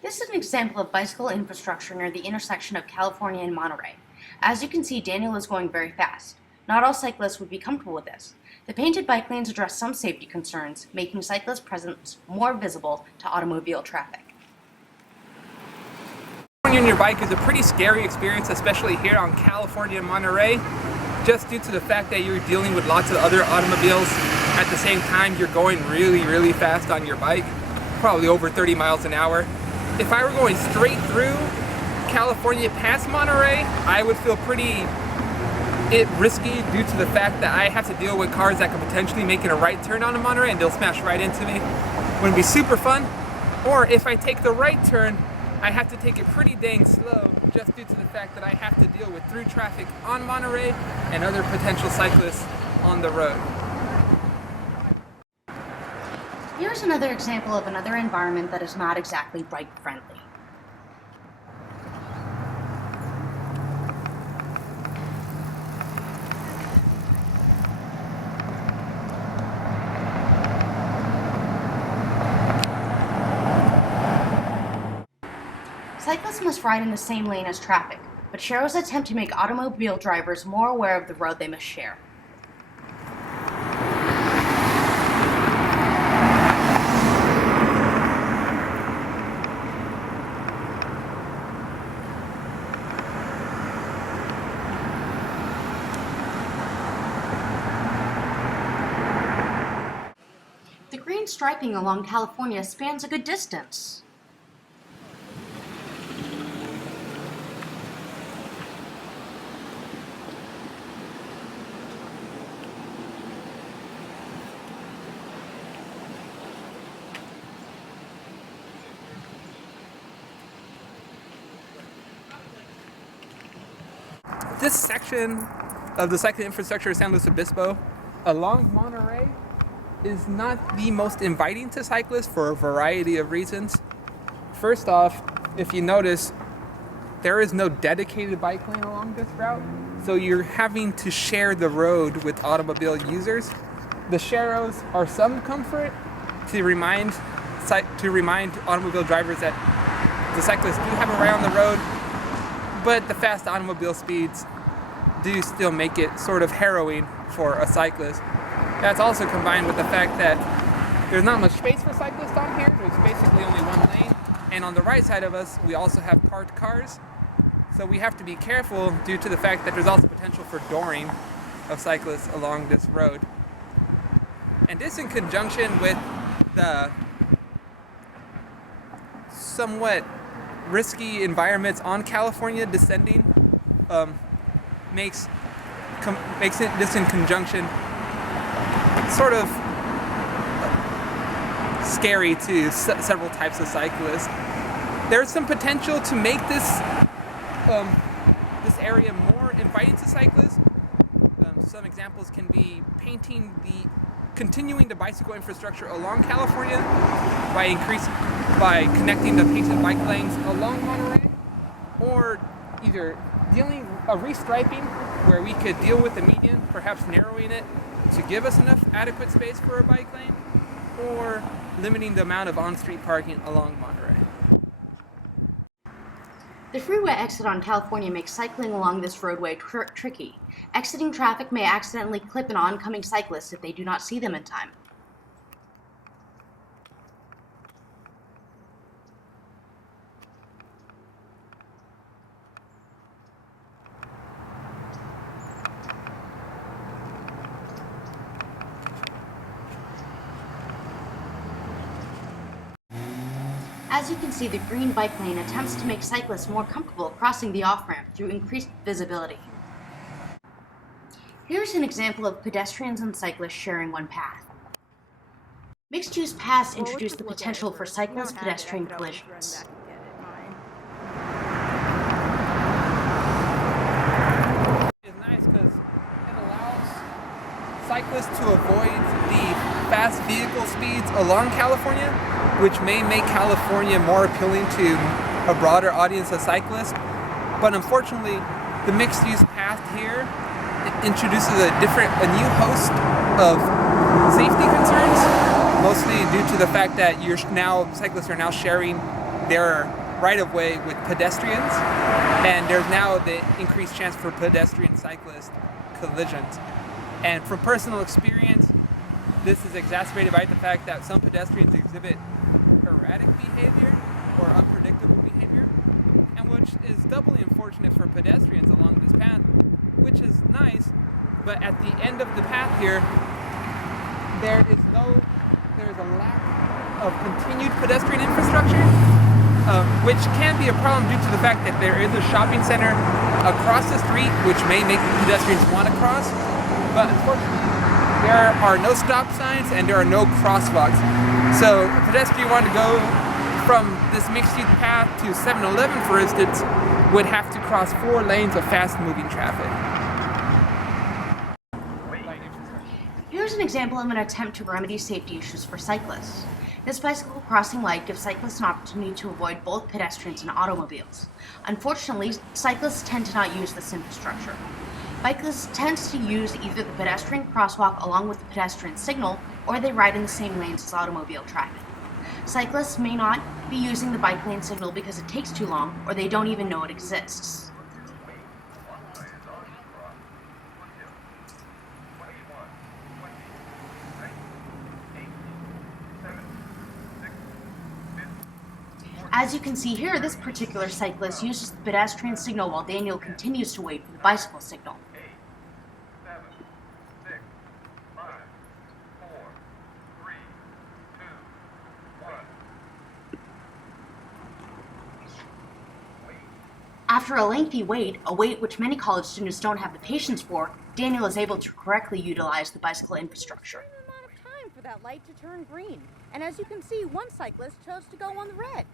This is an example of bicycle infrastructure near the intersection of California and Monterey. As you can see, Daniel is going very fast. Not all cyclists would be comfortable with this. The painted bike lanes address some safety concerns, making cyclist presence more visible to automobile traffic. On your bike is a pretty scary experience, especially here on California and Monterey, just due to the fact that you're dealing with lots of other automobiles. At the same time, you're going really fast on your bike, probably over 30 miles an hour. If I were going straight through California past Monterey, I would feel pretty risky due to the fact that I have to deal with cars that could potentially make a right turn onto Monterey and they'll smash right into me. Wouldn't be super fun. Or if I take the right turn, I have to take it pretty dang slow just due to the fact that I have to deal with through traffic on Monterey and other potential cyclists on the road. Here's another example of another environment that is not exactly bike friendly. Cyclists must ride in the same lane as traffic, but Sharrow's attempt to make automobile drivers more aware of the road they must share. The green striping along California spans a good distance. This section of the cycling infrastructure of San Luis Obispo along Monterey is not the most inviting to cyclists for a variety of reasons. First off, if you notice, there is no dedicated bike lane along this route, so you're having to share the road with automobile users. The sharrows are some comfort to remind automobile drivers that the cyclists do have a right on the road, but the fast automobile speeds do still make it sort of harrowing for a cyclist. That's also combined with the fact that there's not much space for cyclists on here. There's basically only one lane. And on the right side of us, we also have parked cars. So we have to be careful due to the fact that there's also potential for dooring of cyclists along this road. And this in conjunction with the somewhat risky environments on California descending makes this in conjunction sort of scary to several types of cyclists. There's some potential to make this area more inviting to cyclists. Some examples can be continuing the bicycle infrastructure along California by connecting the painted bike lanes along Monterey, or either restriping where we could deal with the median, perhaps narrowing it to give us enough adequate space for a bike lane, or limiting the amount of on-street parking along Monterey. The freeway exit on California makes cycling along this roadway tricky. Exiting traffic may accidentally clip an oncoming cyclist if they do not see them in time. As you can see, the green bike lane attempts to make cyclists more comfortable crossing the off-ramp through increased visibility. Here's an example of pedestrians and cyclists sharing one path. Mixed-use paths introduce the potential for cyclist-pedestrian collisions. It's nice because it allows cyclists to avoid the fast vehicle speeds along California, which may make California more appealing to a broader audience of cyclists. But unfortunately, the mixed-use path here introduces a new host of safety concerns, mostly due to the fact that cyclists are now sharing their right-of-way with pedestrians, and there's now the increased chance for pedestrian-cyclist collisions. And from personal experience, this is exacerbated by the fact that some pedestrians exhibit erratic behavior or unpredictable behavior, and which is doubly unfortunate for pedestrians along this path, which is nice, but at the end of the path here, there is a lack of continued pedestrian infrastructure, which can be a problem due to the fact that there is a shopping center across the street, which may make pedestrians want to cross, but unfortunately, there are no stop signs and there are no crosswalks. So a pedestrian wanting to go from this mixed-use path to 7-Eleven, for instance, would have to cross 4 lanes of fast-moving traffic. Here's an example of an attempt to remedy safety issues for cyclists. This bicycle crossing light gives cyclists an opportunity to avoid both pedestrians and automobiles. Unfortunately, cyclists tend to not use this infrastructure. Cyclists tend to use either the pedestrian crosswalk along with the pedestrian signal, or they ride in the same lanes as automobile traffic. Cyclists may not be using the bike lane signal because it takes too long, or they don't even know it exists. As you can see here, this particular cyclist uses the pedestrian signal while Daniel continues to wait for the bicycle signal. After a lengthy wait, a wait which many college students don't have the patience for, Daniel is able to correctly utilize the bicycle infrastructure. Amount of time for that light to turn green, and as you can see, one cyclist chose to go on the red.